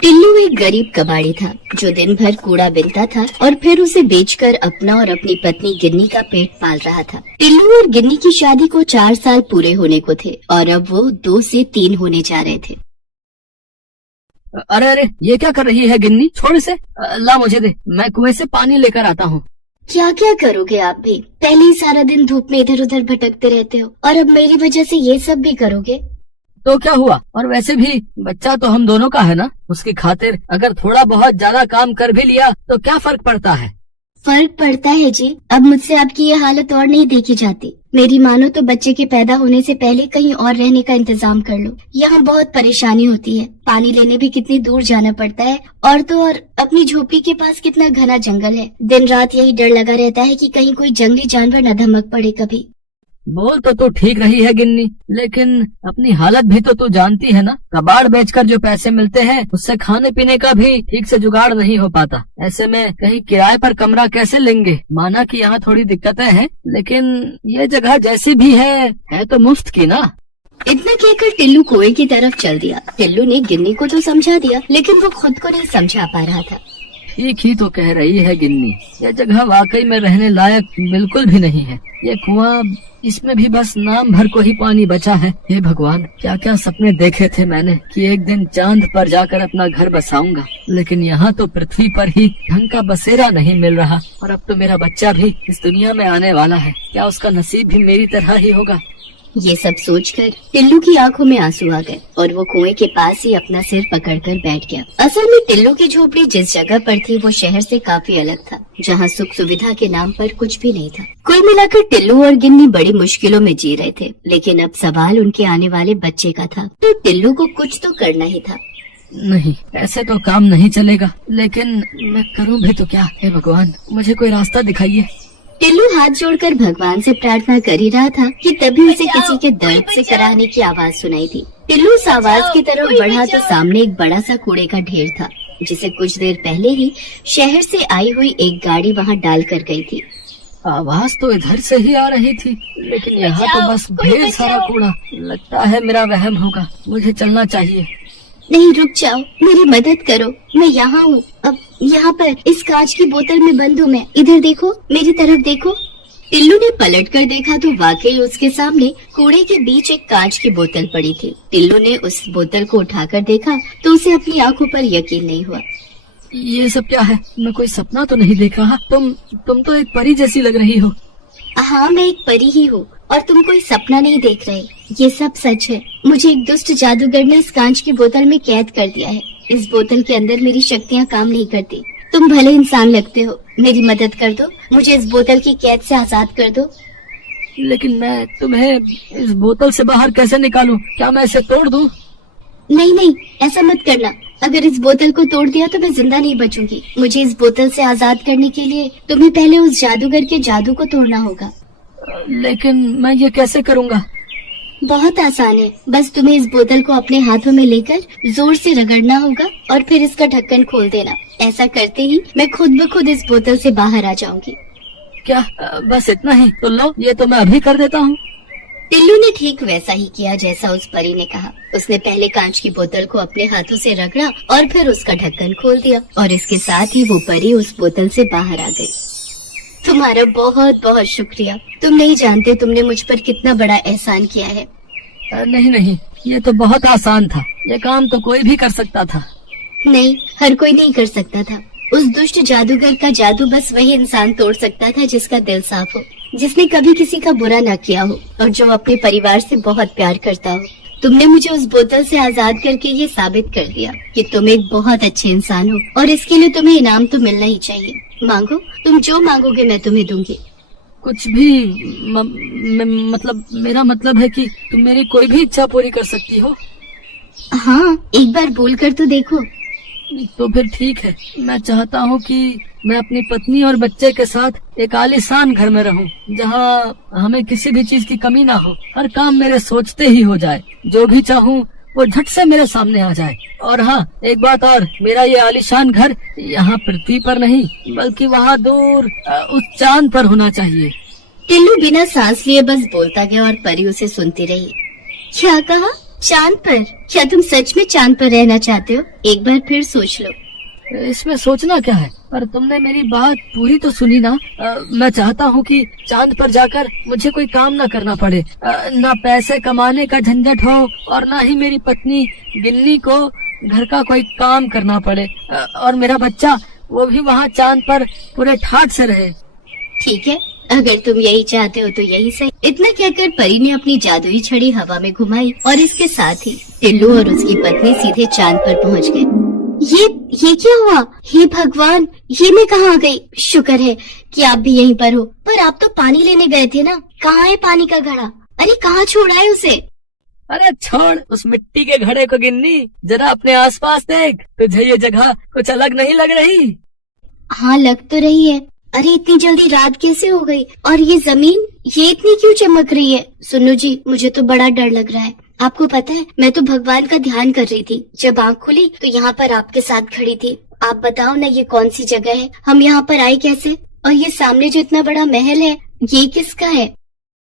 टिल्लू एक गरीब कबाड़ी था जो दिन भर कूड़ा बिनता था और फिर उसे बेचकर अपना और अपनी पत्नी गिन्नी का पेट पाल रहा था। टिल्लू और गिन्नी की शादी को 4 साल पूरे होने को थे और अब वो 2 से 3 होने जा रहे थे। अरे अरे, ये क्या कर रही है गिन्नी? छोड़ इसे। ला मुझे दे, मैं कुएं से पानी लेकर आता हूँ। क्या क्या करोगे आप भी? पहले ही सारा दिन धूप में इधर उधर भटकते रहते हो और अब मेरी वजह से ये सब भी करोगे? तो क्या हुआ? और वैसे भी बच्चा तो हम दोनों का है ना, उसकी खातिर अगर थोड़ा बहुत ज्यादा काम कर भी लिया तो क्या फर्क पड़ता है? फर्क पड़ता है जी। अब मुझसे आपकी ये हालत और नहीं देखी जाती। मेरी मानो तो बच्चे के पैदा होने से पहले कहीं और रहने का इंतजाम कर लो। यहाँ बहुत परेशानी होती है, पानी लेने भी कितनी दूर जाना पड़ता है और तो और अपनी झोपड़ी के पास कितना घना जंगल है। दिन रात यही डर लगा रहता है कि कहीं कोई जंगली जानवर न धमक पड़े कभी। बोल तो तू ठीक रही है गिन्नी, लेकिन अपनी हालत भी तो तू जानती है ना। कबाड़ बेचकर जो पैसे मिलते हैं उससे खाने पीने का भी ठीक से जुगाड़ नहीं हो पाता। ऐसे में कहीं किराए पर कमरा कैसे लेंगे? माना कि यहाँ थोड़ी दिक्कतें हैं, लेकिन ये जगह जैसी भी है तो मुफ्त की ना। इतना कहकर टिल्लू कुएं की तरफ चल दिया। टिल्लू ने गिन्नी को तो समझा दिया, लेकिन वो खुद को नहीं समझा पा रहा था। ठीक ही तो कह रही है गिन्नी, यह जगह वाकई में रहने लायक बिल्कुल भी नहीं है। ये कुआं, इसमें भी बस नाम भर को ही पानी बचा है। हे भगवान, क्या क्या सपने देखे थे मैंने कि एक दिन चांद पर जाकर अपना घर बसाऊंगा, लेकिन यहाँ तो पृथ्वी पर ही ढंग का बसेरा नहीं मिल रहा। और अब तो मेरा बच्चा भी इस दुनिया में आने वाला है, क्या उसका नसीब भी मेरी तरह ही होगा? ये सब सोचकर टिल्लू की आंखों में आंसू आ गए और वो कुएं के पास ही अपना सिर पकड़कर बैठ गया। असल में टिल्लू की झोपड़ी जिस जगह पर थी वो शहर से काफी अलग था, जहाँ सुख सुविधा के नाम पर कुछ भी नहीं था। कुल मिलाकर टिल्लू और गिन्नी बड़ी मुश्किलों में जी रहे थे, लेकिन अब सवाल उनके आने वाले बच्चे का था, तो टिल्लू को कुछ तो करना ही था। नहीं, ऐसे तो काम नहीं चलेगा, लेकिन मैं करूँ भी तो क्या? हे भगवान, मुझे कोई रास्ता दिखाइए। टिल्लू हाथ जोड़कर भगवान से प्रार्थना कर ही रहा था कि तभी उसे किसी के दर्द से कराहने की आवाज सुनाई दी। टिल्लू उस आवाज की तरफ बढ़ा तो सामने एक बड़ा सा कूड़े का ढेर था, जिसे कुछ देर पहले ही शहर से आई हुई एक गाड़ी वहां डाल कर गई थी। आवाज तो इधर से ही आ रही थी, लेकिन यहाँ तो बस ढेर सारा कूड़ा। लगता है मेरा वहम होगा, मुझे चलना चाहिए। नहीं, रुक जाओ, मेरी मदद करो, मैं यहाँ हूँ। अब यहाँ पर इस कांच की बोतल में बंद हूँ मैं। इधर देखो, मेरी तरफ देखो। टिल्लू ने पलट कर देखा तो वाकई उसके सामने कूड़े के बीच एक कांच की बोतल पड़ी थी। टिल्लू ने उस बोतल को उठाकर देखा तो उसे अपनी आंखों पर यकीन नहीं हुआ। ये सब क्या है? मैं कोई सपना तो नहीं देख रहा? तुम तो एक परी जैसी लग रही हो। हाँ, मैं एक परी ही हूँ और तुम कोई सपना नहीं देख रहे। ये सब सच है। मुझे एक दुष्ट जादूगर ने इस कांच की बोतल में कैद कर दिया है। इस बोतल के अंदर मेरी शक्तियाँ काम नहीं करती। तुम भले इंसान लगते हो, मेरी मदद कर दो, मुझे इस बोतल की कैद से आजाद कर दो। लेकिन मैं तुम्हें इस बोतल से बाहर कैसे निकालूं? क्या मैं इसे तोड़ दूं? नहीं नहीं, ऐसा मत करना। अगर इस बोतल को तोड़ दिया तो मैं जिंदा नहीं बचूंगी। मुझे इस बोतल से आजाद करने के लिए तुम्हें पहले उस जादूगर के जादू को तोड़ना होगा। लेकिन मैं ये कैसे करूँगा? बहुत आसान है, बस तुम्हें इस बोतल को अपने हाथों में लेकर जोर से रगड़ना होगा और फिर इसका ढक्कन खोल देना। ऐसा करते ही मैं खुद ब खुद इस बोतल से बाहर आ जाऊंगी। क्या बस इतना ही? तो लो, ये तो मैं अभी कर देता हूँ। टिल्लू ने ठीक वैसा ही किया जैसा उस परी ने कहा। उसने पहले कांच की बोतल को अपने हाथों से रगड़ा और फिर उसका ढक्कन खोल दिया और इसके साथ ही वो परी उस बोतल से बाहर आ गई। तुम्हारा बहुत बहुत शुक्रिया। तुम नहीं जानते तुमने मुझ पर कितना बड़ा एहसान किया है। नहीं नहीं, ये तो बहुत आसान था। ये काम तो कोई भी कर सकता था। नहीं, हर कोई नहीं कर सकता था। उस दुष्ट जादूगर का जादू बस वही इंसान तोड़ सकता था जिसका दिल साफ हो, जिसने कभी किसी का बुरा न किया हो और जो अपने परिवार से बहुत प्यार करता हो। तुमने मुझे उस बोतल से आजाद करके ये साबित कर दिया कि तुम एक बहुत अच्छे इंसान हो और इसके लिए तुम्हें इनाम तो मिलना ही चाहिए। मांगो, तुम जो मांगोगे मैं तुम्हें दूंगी। कुछ भी मतलब मेरा मतलब है कि तुम मेरी कोई भी इच्छा पूरी कर सकती हो। हाँ, एक बार बोल कर तो देखो। तो फिर ठीक है, मैं चाहता हूँ कि मैं अपनी पत्नी और बच्चे के साथ एक आलीशान घर में रहूं, जहाँ हमें किसी भी चीज की कमी ना हो। हर काम मेरे सोचते ही हो जाए, जो भी चाहूँ वो झट से मेरे सामने आ जाए। और हाँ, एक बात और, मेरा ये आलीशान घर यहाँ पृथ्वी पर नहीं बल्कि वहाँ दूर उस चांद पर होना चाहिए। टिल्लू बिना सांस लिए बस बोलता गया और परी उसे सुनती रही। क्या कहा? चांद पर? क्या तुम सच में चांद पर रहना चाहते हो? एक बार फिर सोच लो। इसमें सोचना क्या है? पर तुमने मेरी बात पूरी तो सुनी ना। मैं चाहता हूँ कि चांद पर जाकर मुझे कोई काम ना करना पड़े, ना पैसे कमाने का झंझट हो और ना ही मेरी पत्नी गिन्नी को घर का कोई काम करना पड़े, और मेरा बच्चा वो भी वहाँ चांद पर पूरे ठाठ से रहे। ठीक है, अगर तुम यही चाहते हो तो यही सही। इतना कहकर परी ने अपनी जादुई छड़ी हवा में घुमाई और इसके साथ ही टिल्लू और उसकी पत्नी सीधे चांद पर पहुंच गए। ये क्या हुआ? हे भगवान, ये मैं कहाँ आ गई? शुक्र है कि आप भी यहीं पर हो। पर आप तो पानी लेने गए थे ना, कहाँ है पानी का घड़ा? अरे कहाँ छोड़ा है उसे? अरे छोड़ उस मिट्टी के घड़े को गिन्नी, जरा अपने आसपास देख, तुझे ये जगह कुछ अलग नहीं लग रही? हाँ लग तो रही है। अरे इतनी जल्दी रात कैसे हो गई? और ये जमीन ये इतनी क्यों चमक रही है? सुनो जी, मुझे तो बड़ा डर लग रहा है। आपको पता है, मैं तो भगवान का ध्यान कर रही थी। जब आँख खुली तो यहाँ पर आपके साथ खड़ी थी। आप बताओ ना, ये कौन सी जगह है? हम यहाँ पर आए कैसे? और ये सामने जो इतना बड़ा महल है, ये किसका है?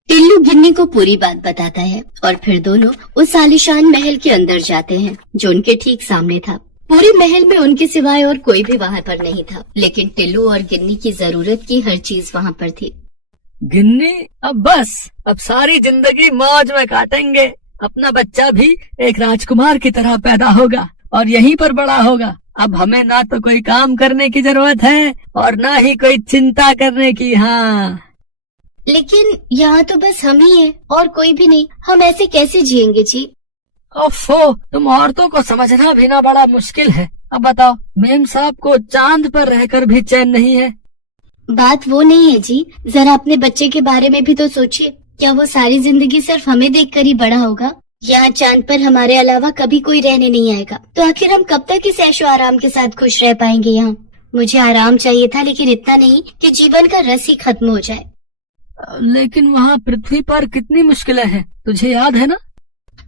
टिल्लू गिन्नी को पूरी बात बताता है और फिर दोनों उस आलीशान महल के अंदर जाते हैं जो उनके ठीक सामने था। पूरे महल में उनके सिवाय और कोई भी वहाँ पर नहीं था, लेकिन टिल्लू और गिन्नी की जरूरत की हर चीज वहाँ पर थी। गिन्नी, अब सारी जिंदगी मौज में काटेंगे। अपना बच्चा भी एक राजकुमार की तरह पैदा होगा और यहीं पर बड़ा होगा। अब हमें ना तो कोई काम करने की जरूरत है और ना ही कोई चिंता करने की। हाँ, लेकिन यहाँ तो बस हम ही हैं और कोई भी नहीं। हम ऐसे कैसे जिएंगे जी? ओफो, तुम औरतों को समझना भी ना बड़ा मुश्किल है। अब बताओ, मेम साहब को चांद पर रहकर भी चैन नहीं है। बात वो नहीं है जी, जरा अपने बच्चे के बारे में भी तो सोचिए। क्या वो सारी जिंदगी सिर्फ हमें देखकर ही बड़ा होगा? यहाँ चांद पर हमारे अलावा कभी कोई रहने नहीं आएगा, तो आखिर हम कब तक इस ऐशो आराम के साथ खुश रह पाएंगे यहाँ? मुझे आराम चाहिए था, लेकिन इतना नहीं कि जीवन का रस ही खत्म हो जाए। लेकिन वहाँ पृथ्वी पर कितनी मुश्किलें हैं, तुझे याद है ना?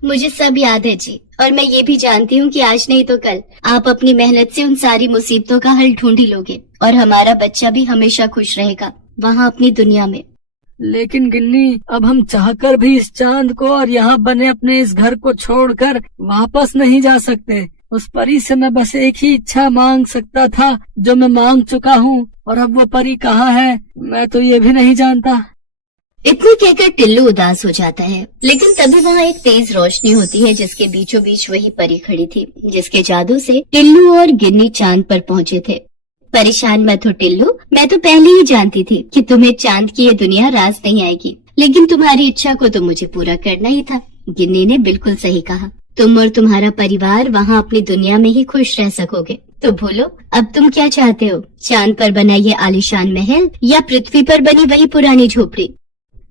मुझे सब याद है जी, और मैं ये भी जानती हूँ कि आज नहीं तो कल आप अपनी मेहनत से उन सारी मुसीबतों का हल ढूंढ ही लोगे और हमारा बच्चा भी हमेशा खुश रहेगा वहाँ अपनी दुनिया में। लेकिन गिन्नी, अब हम चाहकर भी इस चांद को और यहाँ बने अपने इस घर को छोड़कर वापस नहीं जा सकते। उस परी से मैं बस एक ही इच्छा मांग सकता था जो मैं मांग चुका हूँ, और अब वो परी कहाँ है मैं तो ये भी नहीं जानता। इतने कहकर टिल्लू उदास हो जाता है, लेकिन तभी वहाँ एक तेज रोशनी होती है जिसके बीचों बीच वही परी खड़ी थी जिसके जादू से टिल्लू और गिन्नी चांद पर पहुँचे थे। परेशान मत हो टिल्लू, मैं तो पहले ही जानती थी कि तुम्हें चांद की ये दुनिया रास नहीं आएगी, लेकिन तुम्हारी इच्छा को तो मुझे पूरा करना ही था। गिन्नी ने बिल्कुल सही कहा, तुम और तुम्हारा परिवार वहाँ अपनी दुनिया में ही खुश रह सकोगे। तो बोलो, अब तुम क्या चाहते हो? चांद पर बना ये आलीशान महल या पृथ्वी पर बनी वही पुरानी झोपड़ी?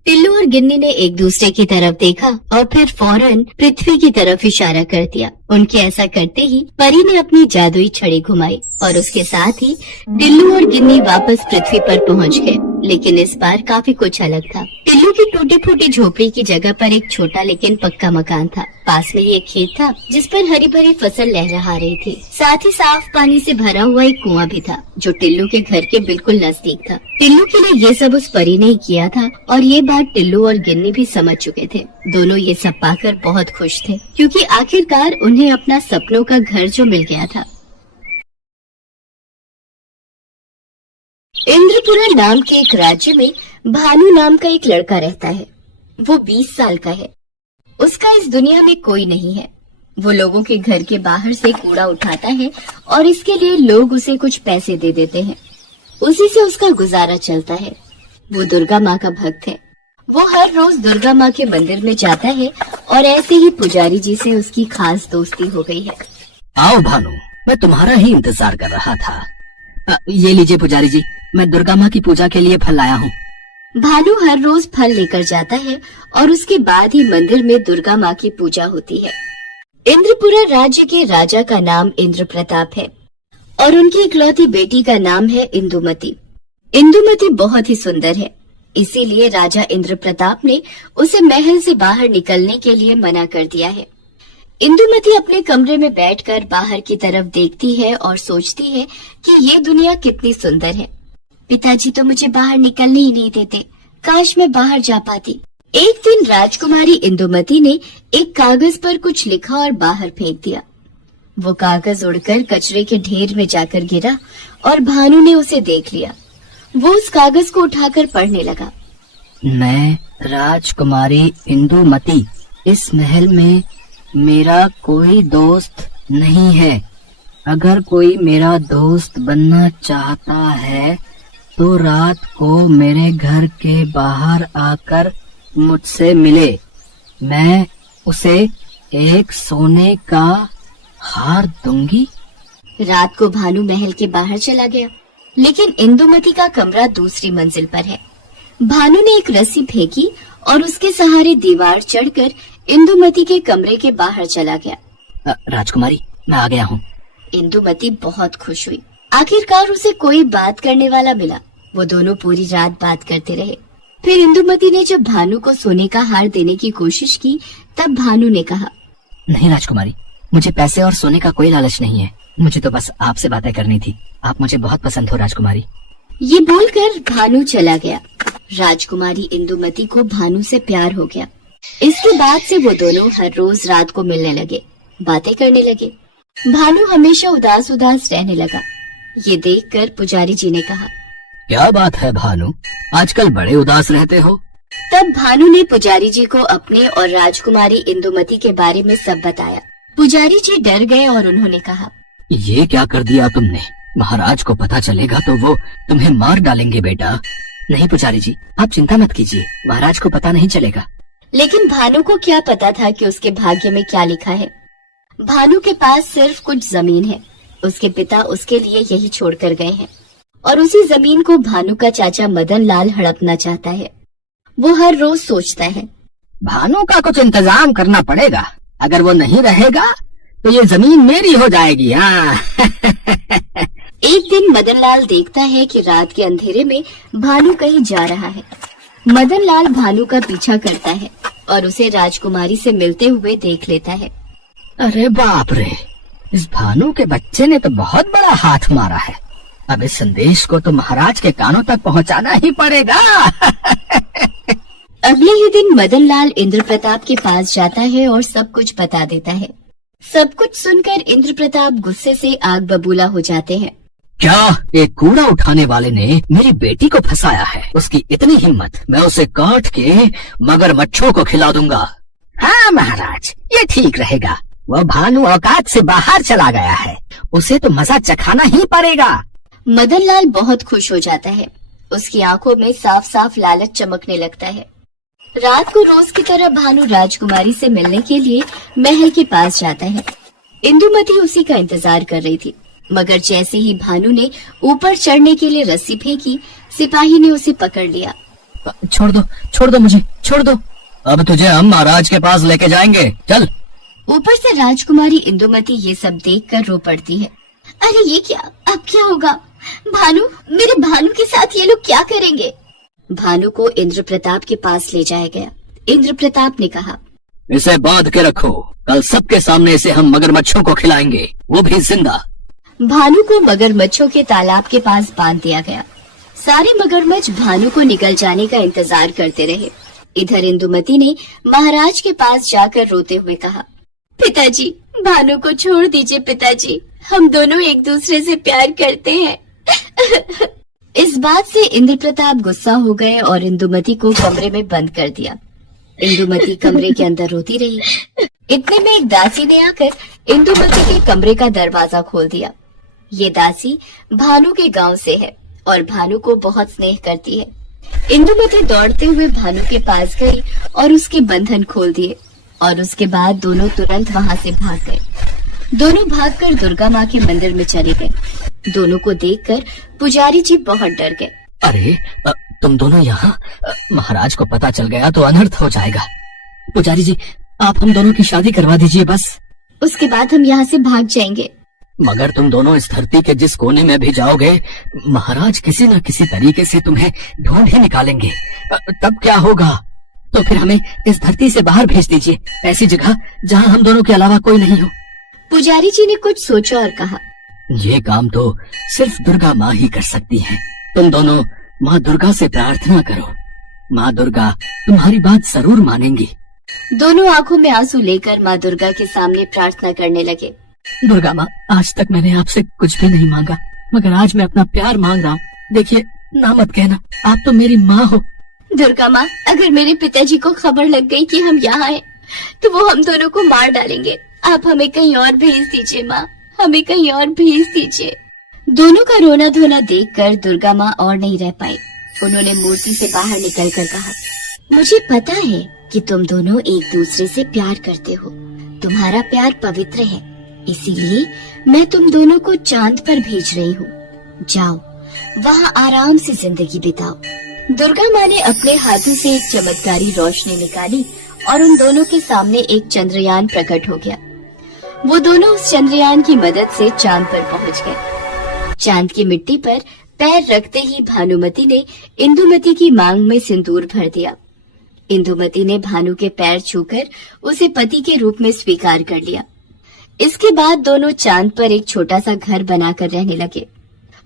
टिल्लू और गिन्नी ने एक दूसरे की तरफ देखा और फिर फौरन पृथ्वी की तरफ इशारा कर दिया। उनके ऐसा करते ही परी ने अपनी जादुई छड़ी घुमाई और उसके साथ ही टिल्लू और गिन्नी वापस पृथ्वी पर पहुंच गए, लेकिन इस बार काफी कुछ अलग था। टिल्लू की टूटी फूटी झोपड़ी की जगह पर एक छोटा लेकिन पक्का मकान था। पास में ही एक खेत था जिस पर हरी भरी फसल लहरा रही थी। साथ ही साफ पानी से भरा हुआ एक कुआं भी था जो टिल्लू के घर के बिल्कुल नजदीक था। टिल्लू के लिए ये सब उस परी ने ही किया था और ये बात टिल्लू और गिन्नी भी समझ चुके थे। दोनों ये सब पाकर बहुत खुश थे क्योंकि आखिरकार उन्हें अपना सपनों का घर जो मिल गया था। इंद्रपुरा नाम के एक राज्य में भानु नाम का एक लड़का रहता है। वो 20 साल का है। उसका इस दुनिया में कोई नहीं है। वो लोगों के घर के बाहर से कूड़ा उठाता है और इसके लिए लोग उसे कुछ पैसे दे देते हैं। उसी से उसका गुजारा चलता है। वो दुर्गा माँ का भक्त है। वो हर रोज दुर्गा माँ के मंदिर में जाता है और ऐसे ही पुजारी जी से उसकी खास दोस्ती हो गई है। आओ भानु, मैं तुम्हारा ही इंतजार कर रहा था। ये लीजिए पुजारी जी, मैं दुर्गा माँ की पूजा के लिए फल लाया हूँ। भानु हर रोज फल लेकर जाता है और उसके बाद ही मंदिर में दुर्गा माँ की पूजा होती है। इंद्रपुरा राज्य के राजा का नाम इंद्र प्रताप है और उनकी इकलौती बेटी का नाम है इंदुमती। इंदुमती बहुत ही सुंदर है, इसीलिए राजा इंद्र प्रताप ने उसे महल से बाहर निकलने के लिए मना कर दिया है। इंदुमती अपने कमरे में बैठकर बाहर की तरफ देखती है और सोचती है कि ये दुनिया कितनी सुंदर है। पिताजी तो मुझे बाहर निकलने ही नहीं देते। काश मैं बाहर जा पाती। एक दिन राजकुमारी इंदुमती ने एक कागज पर कुछ लिखा और बाहर फेंक दिया। वो कागज उड़कर कचरे के ढेर में जाकर गिरा और भानु ने उसे देख लिया। वो उस कागज को उठाकर पढ़ने लगा। मैं राजकुमारी इंदुमती, इस महल में मेरा कोई दोस्त नहीं है। अगर कोई मेरा दोस्त बनना चाहता है तो रात को मेरे घर के बाहर आकर मुझसे मिले। मैं उसे एक सोने का हार दूंगी। रात को भानु महल के बाहर चला गया, लेकिन इंदुमती का कमरा दूसरी मंजिल पर है। भानु ने एक रस्सी फेंकी और उसके सहारे दीवार चढ़कर इंदुमती के कमरे के बाहर चला गया। राजकुमारी, मैं आ गया हूँ। इंदुमती बहुत खुश हुई। आखिरकार उसे कोई बात करने वाला मिला। वो दोनों पूरी रात बात करते रहे। फिर इंदुमती ने जब भानु को सोने का हार देने की कोशिश की, तब भानु ने कहा, नहीं राजकुमारी, मुझे पैसे और सोने का कोई लालच नहीं है। मुझे तो बस आपसे बातें करनी थी। आप मुझे बहुत पसंद हो राजकुमारी। ये बोलकर भानु चला गया। राजकुमारी इंदुमती को भानु से प्यार हो गया। इसके बाद से वो दोनों हर रोज रात को मिलने लगे, बातें करने लगे। भानु हमेशा उदास उदास रहने लगा। ये देखकर पुजारी जी ने कहा, क्या बात है भानु, आजकल बड़े उदास रहते हो? तब भानु ने पुजारी जी को अपने और राजकुमारी इंदुमती के बारे में सब बताया। पुजारी जी डर गए और उन्होंने कहा, ये क्या कर दिया तुमने? महाराज को पता चलेगा तो वो तुम्हें मार डालेंगे बेटा। नहीं पुजारी जी, आप चिंता मत कीजिए, महाराज को पता नहीं चलेगा। लेकिन भानु को क्या पता था कि उसके भाग्य में क्या लिखा है। भानु के पास सिर्फ कुछ जमीन है। उसके पिता उसके लिए यही छोड़कर गए हैं और उसी जमीन को भानु का चाचा मदन लाल हड़पना चाहता है। वो हर रोज सोचता है, भानु का कुछ इंतजाम करना पड़ेगा। अगर वो नहीं रहेगा तो ये जमीन मेरी हो जाएगी। हाँ। एक दिन मदन लाल देखता है कि रात के अंधेरे में भानु कहीं जा रहा है। मदन लाल भानु का पीछा करता है और उसे राजकुमारी से मिलते हुए देख लेता है। अरे बाप रे, इस भानु के बच्चे ने तो बहुत बड़ा हाथ मारा है। अब इस संदेश को तो महाराज के कानों तक पहुंचाना ही पड़ेगा। अगले ही दिन मदन लाल इंद्र प्रताप के पास जाता है और सब कुछ बता देता है। सब कुछ सुनकर इंद्र प्रताप गुस्से से आग बबूला हो जाते हैं। क्या एक कूड़ा उठाने वाले ने मेरी बेटी को फंसाया है? उसकी इतनी हिम्मत, मैं उसे काट के मगरमच्छों को खिला दूंगा। हाँ महाराज, ये ठीक रहेगा। वह भानु औकात से बाहर चला गया है, उसे तो मजा चखाना ही पड़ेगा। मदन लाल बहुत खुश हो जाता है। उसकी आंखों में साफ साफ लालच चमकने लगता है। रात को रोज की तरह भानु राजकुमारी से मिलने के लिए महल के पास जाता है। इंदुमती उसी का इंतजार कर रही थी, मगर जैसे ही भानु ने ऊपर चढ़ने के लिए रस्सी फेंकी, सिपाही ने उसे पकड़ लिया। छोड़ दो मुझे, छोड़ दो। अब तुझे हम महाराज के पास लेके जाएंगे, चल। ऊपर से राजकुमारी इंदुमती ये सब देखकर रो पड़ती है। अरे ये क्या, अब क्या होगा? भानु, मेरे भानु के साथ ये लोग क्या करेंगे? भानु को इंद्र प्रताप के पास ले जाया गया। इंद्र प्रताप ने कहा, इसे बांध के रखो, कल सबके सामने इसे हम मगरमच्छों को खिलाएंगे, वो भी जिंदा। भानु को मगरमच्छों के तालाब के पास बांध दिया गया। सारे मगरमच्छ भानु को निकल जाने का इंतजार करते रहे। इधर इंदुमती ने महाराज के पास जाकर रोते हुए कहा, पिताजी, भानु को छोड़ दीजिए पिताजी, हम दोनों एक दूसरे से प्यार करते हैं। इस बात से इंद्र प्रताप गुस्सा हो गए और इंदुमती को कमरे में बंद कर दिया। इंदुमती कमरे के अंदर रोती रही। इतने में एक दासी ने आकर इंदुमती के कमरे का दरवाजा खोल दिया। ये दासी भानु के गांव से है और भानु को बहुत स्नेह करती है। इंदुमती दौड़ते हुए भानु के पास गई और उसके बंधन खोल दिए और उसके बाद दोनों तुरंत वहां से भाग गए। दोनों भागकर दुर्गा माँ के मंदिर में चले गए। दोनों को देखकर पुजारी जी बहुत डर गए। अरे तुम दोनों यहाँ? महाराज को पता चल गया तो अनर्थ हो जाएगा। पुजारी जी, आप हम दोनों की शादी करवा दीजिए बस। उसके बाद हम यहाँ से भाग जाएंगे। मगर तुम दोनों इस धरती के जिस कोने में भी जाओगे, महाराज किसी न किसी तरीके से तुम्हें ढूंढ ही निकालेंगे। तब क्या होगा? तो फिर हमें इस धरती से बाहर भेज दीजिए, ऐसी जगह जहाँ हम दोनों के अलावा कोई नहीं हो। पुजारी जी ने कुछ सोचा और कहा, ये काम तो सिर्फ दुर्गा माँ ही कर सकती हैं। तुम दोनों माँ दुर्गा से प्रार्थना करो, माँ दुर्गा तुम्हारी बात जरूर मानेंगी। दोनों आंखों में आंसू लेकर माँ दुर्गा के सामने प्रार्थना करने लगे। दुर्गा माँ, आज तक मैंने आपसे कुछ भी नहीं मांगा, मगर आज मैं अपना प्यार मांग रहा हूँ। देखिए, ना मत कहना, आप तो मेरी माँ हो। दुर्गा माँ, अगर मेरे पिताजी को खबर लग गई कि हम यहाँ हैं, तो वो हम दोनों को मार डालेंगे। आप हमें कहीं और भेज दीजिए माँ, हमें कहीं और भेज दीजिए। दोनों का रोना धोना देखकर दुर्गा माँ और नहीं रह पाई। उन्होंने मूर्ति से बाहर निकलकर कहा, मुझे पता है कि तुम दोनों एक दूसरे से प्यार करते हो। तुम्हारा प्यार पवित्र है, इसीलिए मैं तुम दोनों को चांद पर भेज रही हूँ। जाओ, वहाँ आराम से जिंदगी बिताओ। दुर्गा माँ ने अपने हाथों से एक चमत्कारी रोशनी निकाली और उन दोनों के सामने एक चंद्रयान प्रकट हो गया। वो दोनों उस चंद्रयान की मदद से चांद पर पहुँच गए। चांद की मिट्टी पर पैर रखते ही भानुमति ने इंदुमति की मांग में सिंदूर भर दिया। इंदुमति ने भानु के पैर छूकर उसे पति के रूप में स्वीकार कर लिया। इसके बाद दोनों चांद पर एक छोटा सा घर बनाकर रहने लगे।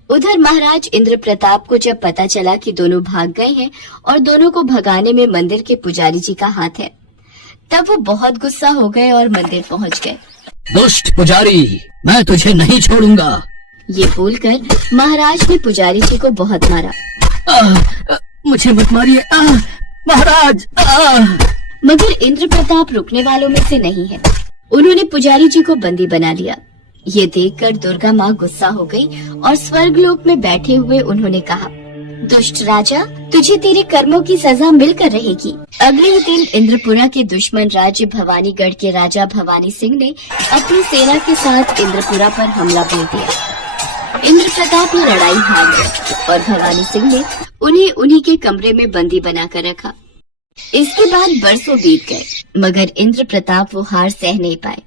उधर महाराज इंद्र प्रताप को जब पता चला कि दोनों भाग गए हैं और दोनों को भगाने में मंदिर के पुजारी जी का हाथ है, तब वो बहुत गुस्सा हो गए और मंदिर पहुंच गए। दुष्ट पुजारी, मैं तुझे नहीं छोड़ूंगा। ये बोलकर महाराज ने पुजारी जी को बहुत मारा। मुझे मत मारिए महाराज। मगर इंद्र प्रताप रुकने वालों में से नहीं है। उन्होंने पुजारी जी को बंदी बना लिया। ये देखकर दुर्गा माँ गुस्सा हो गई और स्वर्गलोक में बैठे हुए उन्होंने कहा, दुष्ट राजा, तुझे तेरे कर्मों की सजा मिलकर रहेगी। अगले ही दिन इंद्रपुरा के दुश्मन राज्य भवानीगढ़ के राजा भवानी सिंह ने अपनी सेना के साथ इंद्रपुरा पर हमला बोल दिया। इंद्र प्रताप ने लड़ाई हार गए और भवानी सिंह ने उन्हें उन्हीं के कमरे में बंदी बनाकर रखा। इसके बाद बरसों बीत गए, मगर इंद्र प्रताप वो हार सह नहीं पाए।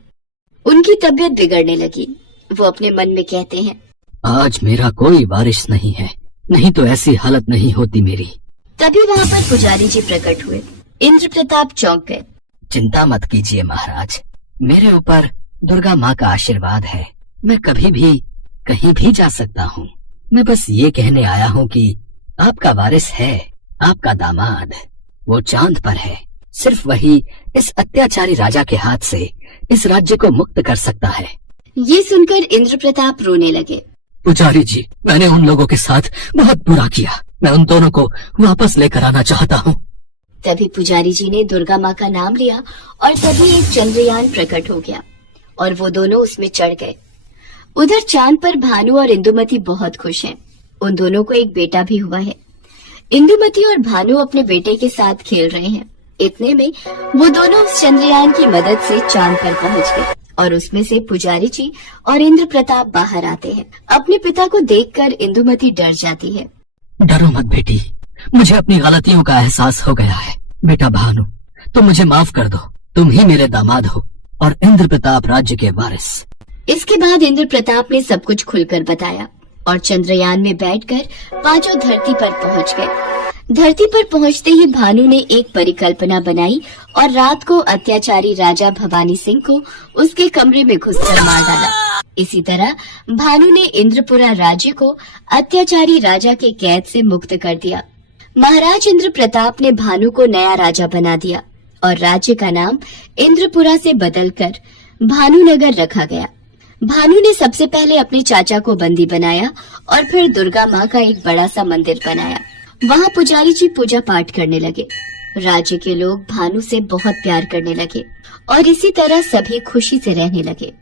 उनकी तबीयत बिगड़ने लगी। वो अपने मन में कहते हैं, आज मेरा कोई वारिस नहीं है, नहीं तो ऐसी हालत नहीं होती मेरी। तभी वहाँ पर पुजारी जी प्रकट हुए। इंद्र प्रताप चौंक गए। चिंता मत कीजिए महाराज, मेरे ऊपर दुर्गा माँ का आशीर्वाद है। मैं कभी भी कहीं भी जा सकता हूँ। मैं बस ये कहने आया हूँ कि आपका वारिस है, आपका दामाद, वो चांद पर है। सिर्फ वही इस अत्याचारी राजा के हाथ से इस राज्य को मुक्त कर सकता है। ये सुनकर इंद्र प्रताप रोने लगे। पुजारी जी, मैंने उन लोगों के साथ बहुत बुरा किया। मैं उन दोनों को वापस लेकर आना चाहता हूँ। तभी पुजारी जी ने दुर्गा माँ का नाम लिया और तभी एक चंद्रयान प्रकट हो गया और वो दोनों उसमें चढ़ गए। उधर चांद पर भानु और इंदुमति बहुत खुश हैं। उन दोनों को एक बेटा भी हुआ है। इंदुमति और भानु अपने बेटे के साथ खेल रहे हैं। इतने में वो दोनों उस चंद्रयान की मदद से चांद पर पहुंच गए और उसमें से पुजारी जी और इंद्र प्रताप बाहर आते हैं। अपने पिता को देखकर इंदुमति डर जाती है। डरो मत बेटी, मुझे अपनी गलतियों का एहसास हो गया है। बेटा भानु, तुम मुझे माफ कर दो। तुम ही मेरे दामाद हो और इंद्र प्रताप राज्य के वारिस। इसके बाद इंद्र प्रताप ने सब कुछ खुलकर बताया और चंद्रयान में बैठकर पांचों धरती पर पहुंच गए। धरती पर पहुंचते ही भानु ने एक परिकल्पना बनाई और रात को अत्याचारी राजा भवानी सिंह को उसके कमरे में घुसकर मार डाला। इसी तरह भानु ने इंद्रपुरा राज्य को अत्याचारी राजा के कैद से मुक्त कर दिया। महाराज इंद्र प्रताप ने भानु को नया राजा बना दिया और राज्य का नाम इंद्रपुरा से बदलकर भानुनगर रखा गया। भानु ने सबसे पहले अपने चाचा को बंदी बनाया और फिर दुर्गा माँ का एक बड़ा सा मंदिर बनाया। वहाँ पुजारी जी पूजा पाठ करने लगे। राज्य के लोग भानु से बहुत प्यार करने लगे और इसी तरह सभी खुशी से रहने लगे।